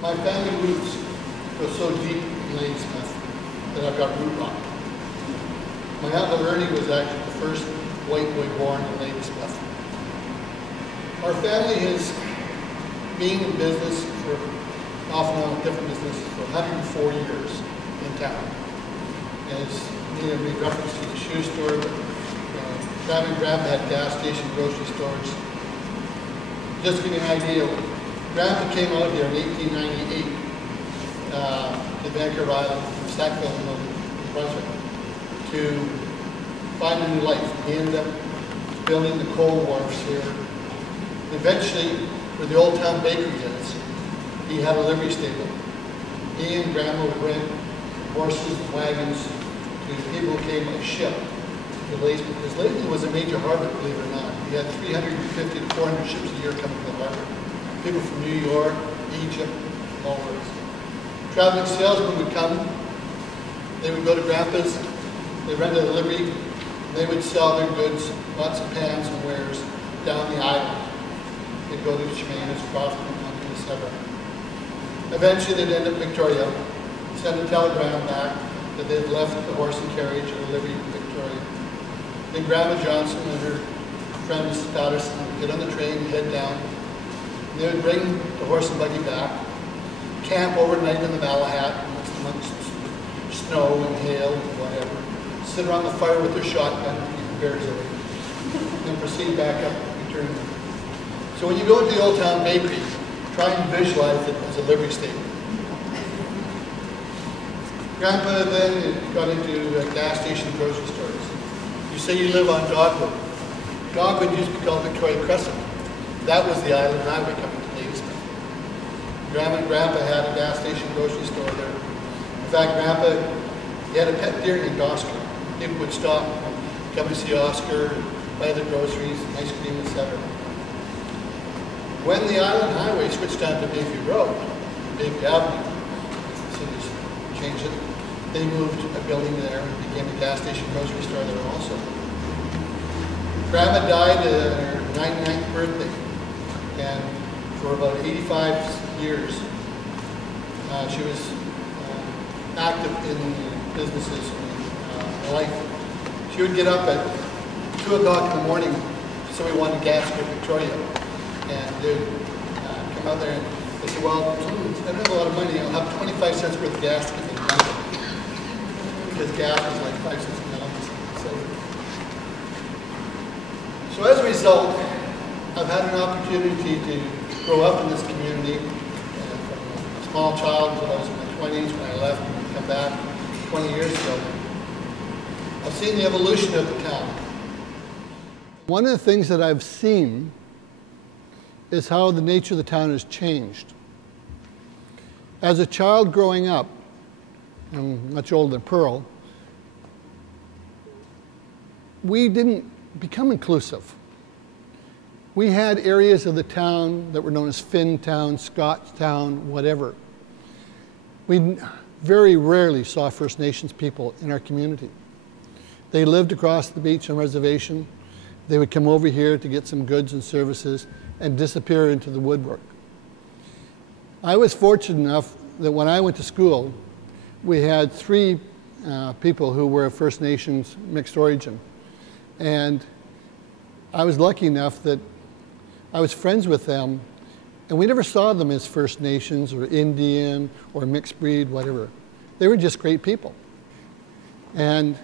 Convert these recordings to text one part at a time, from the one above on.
My family roots go so deep in Ladysmith that I've got root rot. My Uncle Ernie was actually the first white boy born in Ladysmith. Our family has been in business for, off and on with different businesses, for 104 years in town. As Nina made reference to the shoe store, Grandma and Grandpa had gas station, grocery stores. Just to give you an idea, Grandpa came out here in 1898 to Vancouver Island from Sackville, New Brunswick, to find a new life. He ended up building the coal wharfs here. Eventually, where the Old Town Bakery is, he had a livery stable. He and Grandma would rent horses and wagons to people who came by ship to Ladysmith, because Ladysmith was a major harbor, believe it or not. He had 350 to 400 ships a year coming to the harbor. People from New York, Egypt, all over. Traveling salesmen would come. They would go to Grandpa's. They rented a livery. They would sell their goods, lots of pans and wares, down the island. They'd go to Chemainus, Crofton, Moncton, etc. Eventually, they'd end up in Victoria, send a telegram back that they'd left the horse and carriage or the livery in Victoria. Then Grandma Johnson and her friend Mrs. Patterson would get on the train and head down. And they would bring the horse and buggy back, camp overnight in the Malahat amongst snow and hail and whatever, sit around the fire with their shotgun to keep the bears away, and then proceed back up and return. So when you go to the Old Town Bakery, try and visualize it as a livery stable. Grandpa then got into gas station grocery stores. You say you live on Dogwood. Dogwood used to be called Victoria Crescent. That was the island highway coming to Ladysmith. Grandma and Grandpa had a gas station grocery store there. In fact, Grandpa, he had a pet deer named Oscar. People would stop, come to see Oscar, buy the groceries, ice cream, etc. When the island highway switched on to Bayview Road, Bayview Avenue, the city's changed it, they moved a building there and became a gas station grocery store there also. Grandma died at her 99th birthday, and for about 85 years, she was active in businesses and life. She would get up at 2 o'clock in the morning, so we wanted gas for Victoria. And they would come out there and they said, well, I don't have a lot of money, I'll have 25 cents worth of gas to get me to London. Because gas was like 5 cents a gallon. So as a result, I've had an opportunity to grow up in this community from a small child until I was in my 20s when I left and come back 20 years ago. I've seen the evolution of the town. One of the things that I've seen is how the nature of the town has changed. As a child growing up, I'm much older than Pearl, we didn't become inclusive. We had areas of the town that were known as Finn Town, Scots Town, whatever. We very rarely saw First Nations people in our community. They lived across the beach on reservation. They would come over here to get some goods and services and disappear into the woodwork. I was fortunate enough that when I went to school, we had 3 people who were First Nations mixed origin. And I was lucky enough that I was friends with them, and we never saw them as First Nations or Indian or mixed breed, whatever. They were just great people. And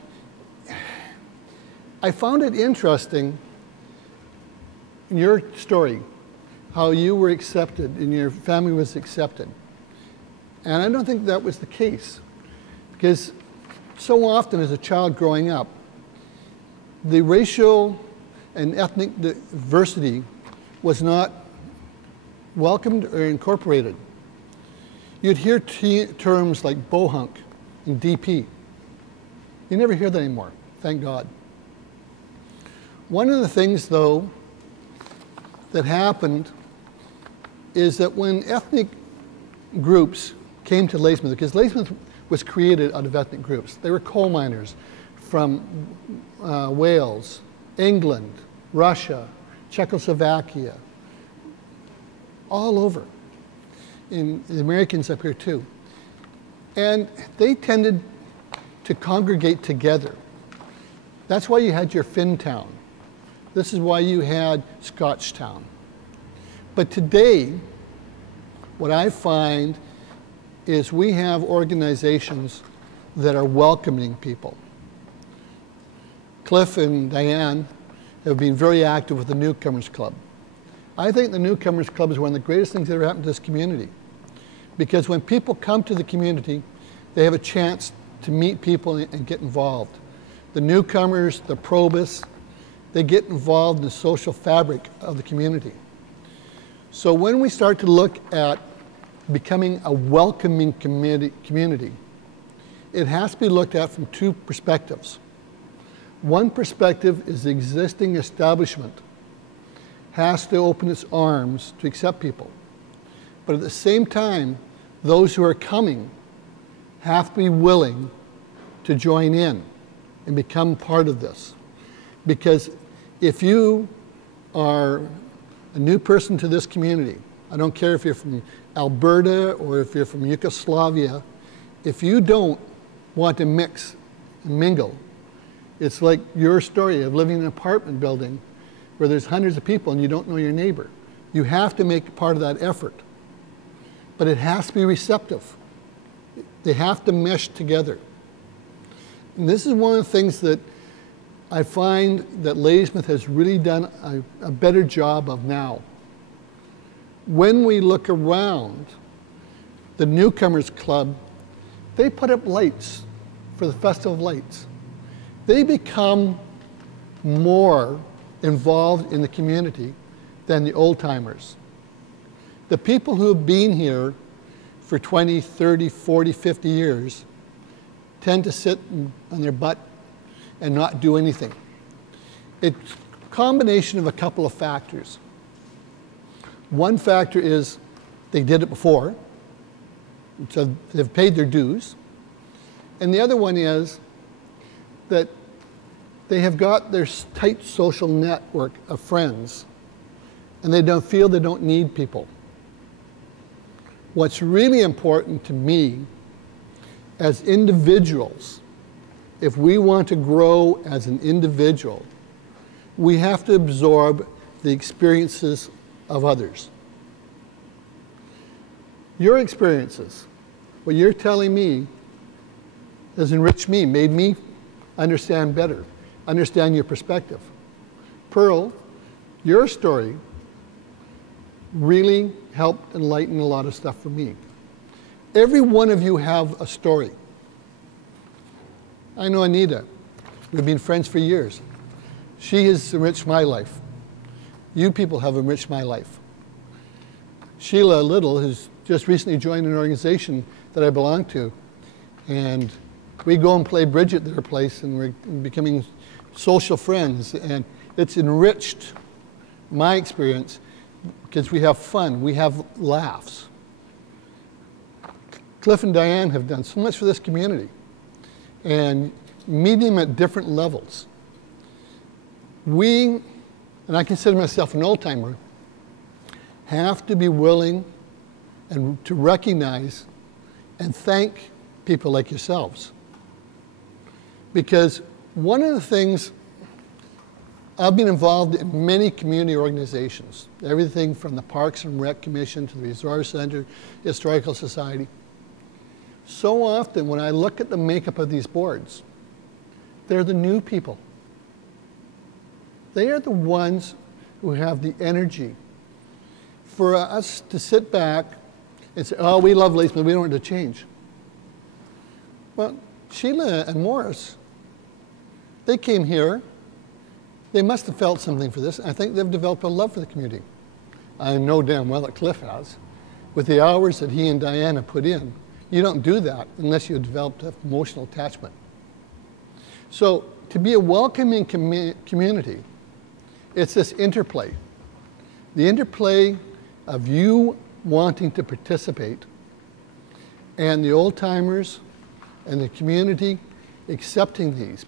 I found it interesting in your story, how you were accepted and your family was accepted. And I don't think that was the case, because so often as a child growing up, the racial and ethnic diversity was not welcomed or incorporated. You'd hear terms like bohunk and DP. You never hear that anymore, thank God. One of the things, though, that happened is that when ethnic groups came to Ladysmith, because Ladysmith was created out of ethnic groups. They were coal miners from Wales, England, Russia, Czechoslovakia, all over. in the Americans up here too. And they tended to congregate together. That's why you had your Finntown. This is why you had Scotchtown. But today, what I find is we have organizations that are welcoming people. Cliff and Diane have been very active with the Newcomers Club. I think the Newcomers Club is one of the greatest things that ever happened to this community. Because when people come to the community, they have a chance to meet people and get involved. The newcomers, the probists, they get involved in the social fabric of the community. So when we start to look at becoming a welcoming community, it has to be looked at from two perspectives. One perspective is the existing establishment has to open its arms to accept people. But at the same time, those who are coming have to be willing to join in and become part of this. Because if you are a new person to this community, I don't care if you're from Alberta or if you're from Yugoslavia, if you don't want to mix and mingle, it's like your story of living in an apartment building where there's hundreds of people and you don't know your neighbor. You have to make part of that effort. But it has to be receptive. They have to mesh together. And this is one of the things that I find that Ladysmith has really done a better job of now. When we look around, the Newcomers Club, they put up lights for the Festival of Lights. They become more involved in the community than the old timers. The people who have been here for 20, 30, 40, 50 years tend to sit on their butt and not do anything. It's a combination of a couple of factors. One factor is they did it before, so they've paid their dues. And the other one is that they have got their tight social network of friends and they don't feel they don't need people. What's really important to me as individuals, if we want to grow as an individual, we have to absorb the experiences of others. Your experiences, what you're telling me, has enriched me, made me understand better, understand your perspective. Pearl, your story really helped enlighten a lot of stuff for me. Every one of you have a story. I know Anita. We've been friends for years. She has enriched my life. You people have enriched my life. Sheila Little has just recently joined an organization that I belong to, and we go and play bridge at their place, and we're becoming social friends, and it's enriched my experience because we have fun, we have laughs. Cliff and Diane have done so much for this community, and meeting them at different levels. We, and I consider myself an old-timer, have to be willing and to recognize and thank people like yourselves. Because one of the things, I've been involved in many community organizations, everything from the Parks and Rec Commission to the Resource Center, Historical Society. So often when I look at the makeup of these boards, they're the new people. They are the ones who have the energy for us to sit back and say, oh, we love Ladysmith, we don't want to change. Well, Sheila and Morris, they came here. They must have felt something for this. I think they've developed a love for the community. I know damn well that Cliff has. With the hours that he and Diana put in, you don't do that unless you have developed an emotional attachment. So to be a welcoming community, it's this interplay. The interplay of you wanting to participate and the old timers and the community accepting these.